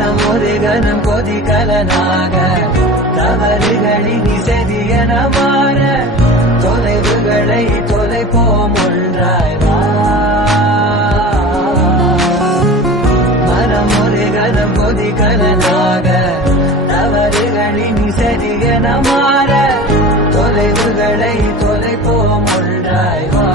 மனம் ஒரு கணம் கொதிகலனாக தவறுகளின் செதியன மாற தொலைவுகளை தொலைப்போம் ஒன்றாய் வா. மனம் ஒரு கணம் கொதிகலனாக தவறுகளின் செதியன மாற தொலைவுகளை தொலைப்போம் ஒன்றாய் வா.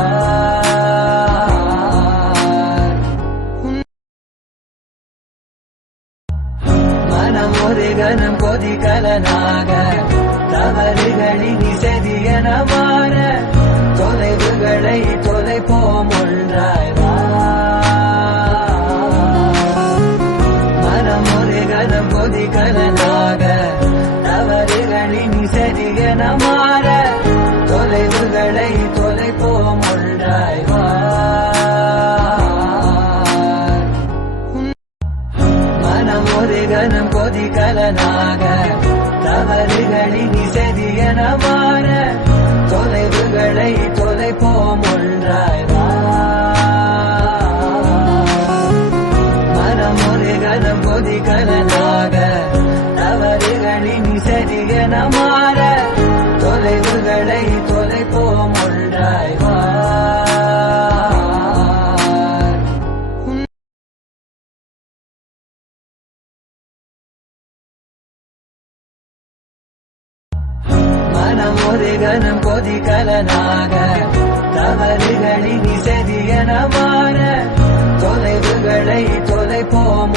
மனம் ஒரு கணம் கொதிகலனாக தவறுகளின் செதியன மாற தொலைவுகளை தொலைப்போம் ஒன்றாய் வா. மனம் ஒரு கணம் கொதிகலனாக தவறுகளின் செதியன மாற தொலைவுகளை தொலைப்போம் ஒன்றாய் வா. மனம் ஒரு கணம் கொதிகலனாக தவறுகளின் செதியன மாற தொலைவுகளை தொலைப்போம் ஒன்றாய் வா. மனம் ஒரு கணம் கொதிகலனாக தவறுகளின் செதியன மாற தொலைவுகளை தொலைப்போம் ஒன்றாய் வா. மனம் ஒரு கணம் கொதிகலனாக தவறுகளின் செதியன மாற தொலைவுகளை தொலைப்போம்